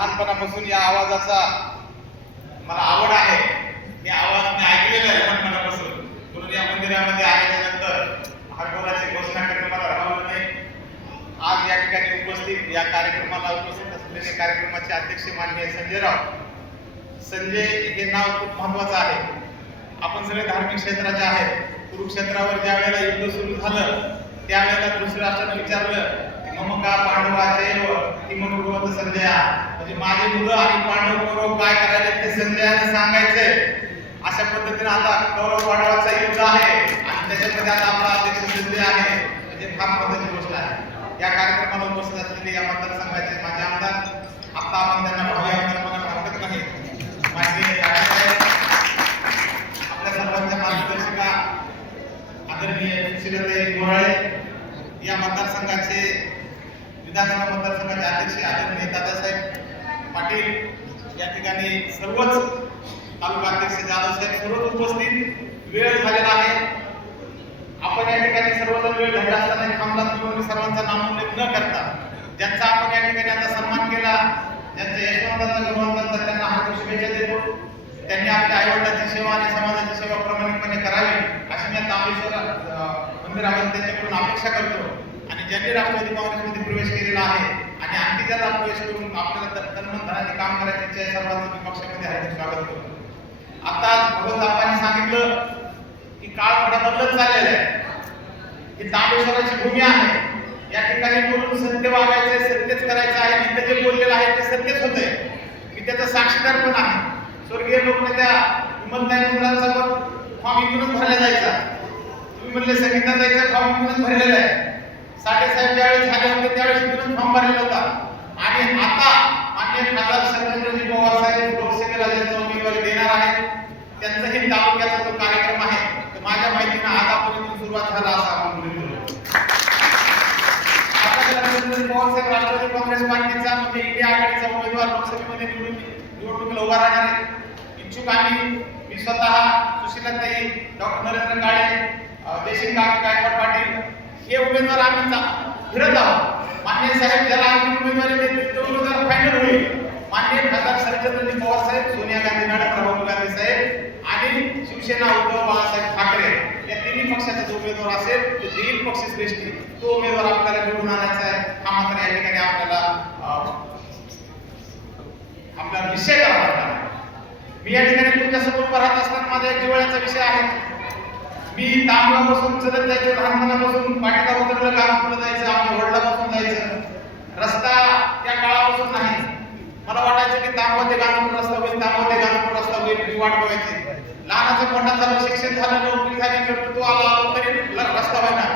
लहानपणापासून या आवाजाचा मला आवड आहे. हे आवाज मी ऐकलेला आहे लहानपणापासून. म्हणून या मंदिरामध्ये आल्याच्यानंतर हरभराची घोषणा करणे मला राहणार नाही. आज या ठिकाणी उपस्थित या कार्यक्रमाला उपस्थित असलेले कार्यक्रमाचे अध्यक्ष माननीय संजय राव संजय हे नाव खूप महत्वाचं आहे. आपण सगळे धार्मिक क्षेत्राचे आहेत. कुरुक्षेत्रावर ज्या वेळेला युद्ध सुरू झालं त्यावेळेला दुसऱ्या राष्ट्राने विचारलं अमका का पांडवाचे की संध्या. म्हणजे माझे मुलं आणि पांडव कौरव काय करायचे ते संध्याने सांगायचे. अशा पद्धतीने आता कौरव पांडवाचा युद्ध आहे. आणि त्याच्यामध्ये आता आपला अध्यक्ष संजय आहे. म्हणजे फार महत्वाची गोष्ट आहे. या कार्यक्रमाला उपस्थित असलेले या मतदारसंघाचे माझे आमदार आता आपण त्यांना भावी आमदार नाही. आपल्या सर्वांच्या मार्गदर्शिका आदरणीय सुशीलाताई या मतदारसंघाचे विधानसभा मतदारसंघाचे अध्यक्ष आदरणीय दादासाहेब पाटील या ठिकाणी सर्वच तालुका अध्यक्ष दादासाहेब सर्वच उपस्थित. वेळ झालेला आहे. आपण या ठिकाणी सर्वजण वेळ घडला असताना थांबला म्हणून सर्वांचा नामोल्लेख न करता ज्यांचा आपण या ठिकाणी आता सन्मान केला ज्यांच्या यशवंतांचा गुणवंतांचा त्यांना हार्दिक शुभेच्छा देतो. त्यांनी आपल्या आईवडिलांची सेवा आणि समाजाची सेवा प्रामाणिकपणे करावी अशी मी तांबेश्वर मंदिर मंदिरामध्ये त्यांच्याकडून अपेक्षा करतो. ज्यांनी राष्ट्रवादी काँग्रेसमध्ये प्रवेश केलेला आहे आणि आणखी ज्यांना प्रवेश करून आपल्याला तर तन्मन धनाने काम करायची इच्छा आहे सर्वांचं मी पक्षामध्ये हार्दिक स्वागत करतो. आता भगवंत दाबांनी सांगितलं की काळ थोडा बदलत चाललेला आहे. ही तांबेश्वराची भूमी आहे. या ठिकाणी बोलून सत्य वागायचे सत्यच करायचं आहे. जिथे जे बोललेलं आहे ते सत्यच होतंय. मी त्याचा साक्षीदार पण आहे. स्वर्गीय लोकनेत्या विमलताई मुलांचा पण फॉर्म इकडून भरला जायचा. तुम्ही म्हणले संगीताताईचा फॉर्म इकडून भरलेला आहे. साठे साहेब ज्यावेळेस झाले होते त्यावेळेस तिथून फॉर्म भरलेला होता. आणि आता मान्य खासदार शरदचंद्रजी पवार साहेब लोकसभेला ज्यांचा उमेदवारी देणार आहेत त्यांचाही तालुक्याचा जो कार्यक्रम आहे तो माझ्या माहितीनं आतापर्यंत सुरुवात झाला असा आपण गृहीत पवार साहेब राष्ट्रवादी काँग्रेस पार्टीचा म्हणजे इंडिया आघाडीचा उमेदवार लोकसभेमध्ये निवडून निवडणुकीला उभा राहणार आहे इच्छुक आम्ही मी स्वतः सुशीलाताई डॉक्टर नरेंद्र काळे देशिंग काका गायकवाड पाटील हे उमेदवार आम्ही फिरत आहोत. मान्य साहेब ज्याला आम्ही उमेदवारी देतील तो उमेदवार फायनल होईल. मान्य खासदार शरदचंद्रजी पवार साहेब सोनिया गांधी मॅडम राहुल गांधी साहेब आणि शिवसेना उद्धव बाळासाहेब ठाकरे या तिन्ही पक्षाचा जो उमेदवार असेल तो देईल पक्ष श्रेष्ठी तो उमेदवार आपल्याला निवडून आणायचा आहे. हा मात्र या ठिकाणी आपल्याला आपला निश्चय करावा लागणार मी या ठिकाणी तुमच्यासमोर राहत असताना माझा एक जिवळ्याचा विषय आहे. मी तांबडापासून चलत जायचं लहानपणापासून पाठीला उतरलं गावाकडे जायचं आमच्या वडिलापासून जायचं. रस्ता त्या काळापासून नाही मला वाटायचं की तांबा गाणपूर रस्ता होईल तांबा गाणपूर रस्ता होईल मी वाट बघायचे. लहानाचं मोठा झालं शिक्षण झालं नोकरी झाली कर्तृत्व आला आलो तरी रस्ता व्हायना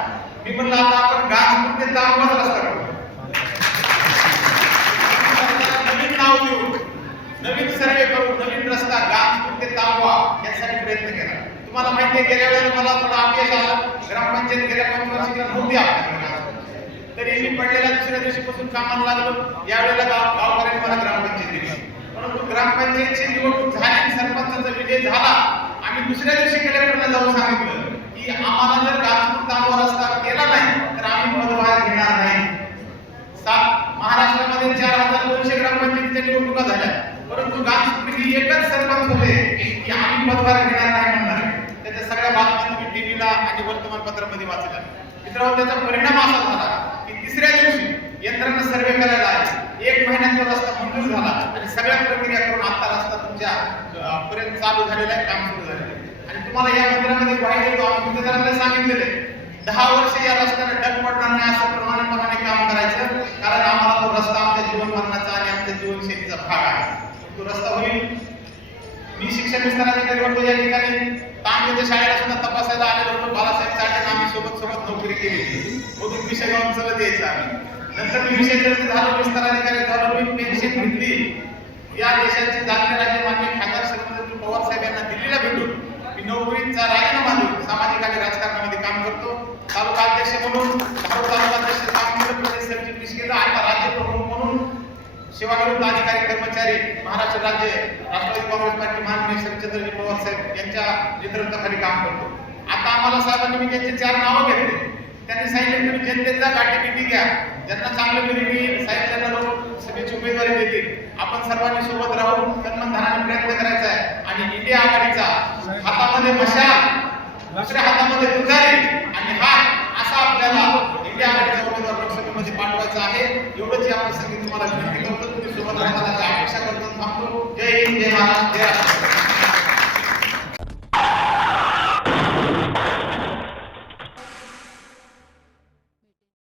मी म्हणलं आता आपण गाणपूर ते तांबाच रस्ता करू. नवीन नाव देऊ नवीन सर्वे करू नवीन रस्ता गाणपूर ते तांबवा यासाठी प्रयत्न केला. तुम्हाला माहिती आहे गेल्या वेळेला मला थोडा अपयश आला. ग्रामपंचायत गेल्या पंचवार्षिकला नव्हती आपल्याकडे तरी मी पडलेल्या दुसऱ्या दिवशीपासून कामाला लागलो. यावेळेला गाव गावकऱ्यांनी मला ग्रामपंचायत दिली. परंतु ग्रामपंचायतची निवडणूक झाली आणि सरपंचाचा विजय झाला. आम्ही दुसऱ्या दिवशी कलेक्टरला जाऊन सांगितलं की आम्हाला जर गाव तांबवा रस्ता केला नाही तर आम्ही पदभार घेणार नाही सात महाराष्ट्रामध्ये चार हजार दोनशे ग्रामपंचायतीच्या निवडणुका झाल्या परंतु गाजपूर ही एकच सरपंच होते की आम्ही पदभार घेणार नाही म्हणणार त्याच्या सगळ्या बातम्या तुम्ही टीव्हीला आणि वर्तमानपत्रामध्ये वाचल्या मित्रांनो त्याचा परिणाम असा झाला की तिसऱ्या दिवशी यंत्रणा सर्वे करायला आली. एक महिन्यात तो रस्ता मंजूर झाला आणि सगळ्या प्रक्रिया करून आता रस्ता तुमच्या पर्यंत चालू झालेला आहे काम सुरू झालेलं आहे. आणि तुम्हाला या मंदिरामध्ये ग्वाही देतो आम्ही गुन्हेगारांना सांगितलेले दहा वर्ष या रस्त्याने डग पडणार नाही असं प्रमाणपणाने काम करायचं कारण आम्हाला तो रस्ता आमच्या जीवन मरणाचा आणि आमच्या जीवनशैलीचा भाग आहे. तो रस्ता होईल. मी शिक्षण विस्ताराधिकारी होतो या ठिकाणी. तांबेच्या शाळेला सुद्धा तपासायला आलेलो होतो. बाळासाहेब चाटे आम्ही सोबत सोबत नोकरी केली मधून विषय गावून चलत यायचं आम्ही. नंतर मी विषय जर झालो विस्तार अधिकारी झालो मी पेन्शन घेतली. या देशाचे जागणे राज्य मान्य खासदार शरदचंद्र पवार साहेब यांना दिल्लीला भेटून मी नोकरीचा राजीनामा देऊन सामाजिक आणि राजकारणामध्ये काम करतो. तालुका अध्यक्ष म्हणून धारूर तालुका अध्यक्ष काम केलं प्रदेश सरचिटणीस केलं आता राज्य प्रमुख म्हणून सेवानिवृत्त अधिकारी कर्मचारी महाराष्ट्र राज्य राष्ट्रवादी काँग्रेस पार्टी माननीय शरदचंद्रजी पवार साहेब यांच्या नेतृत्वाखाली काम करतो. आता आम्हाला साहेबांनी मी त्यांचे चार नावं घेतले. त्यांनी सांगितलं तुम्ही जनतेचा गाठी भेटी घ्या. ज्यांना चांगलं मिळेल साहेब त्यांना लोकसभेची उमेदवारी देतील. आपण सर्वांनी सोबत राहून तन्मनधनाने प्रयत्न करायचा आहे आणि इंडिया आघाडीचा हातामध्ये मशाल दुसऱ्या हातामध्ये तुतारी आणि हात असा आपल्याला इंडिया आघाडीचा उमेदवार लोकसभेमध्ये पाठवायचं आहे एवढंच या प्रसंगी तुम्हाला विनंती करतो तुम्ही सोबत अशी अपेक्षा करतो थांबतो. जय हिंद जय महाराष्ट्र जय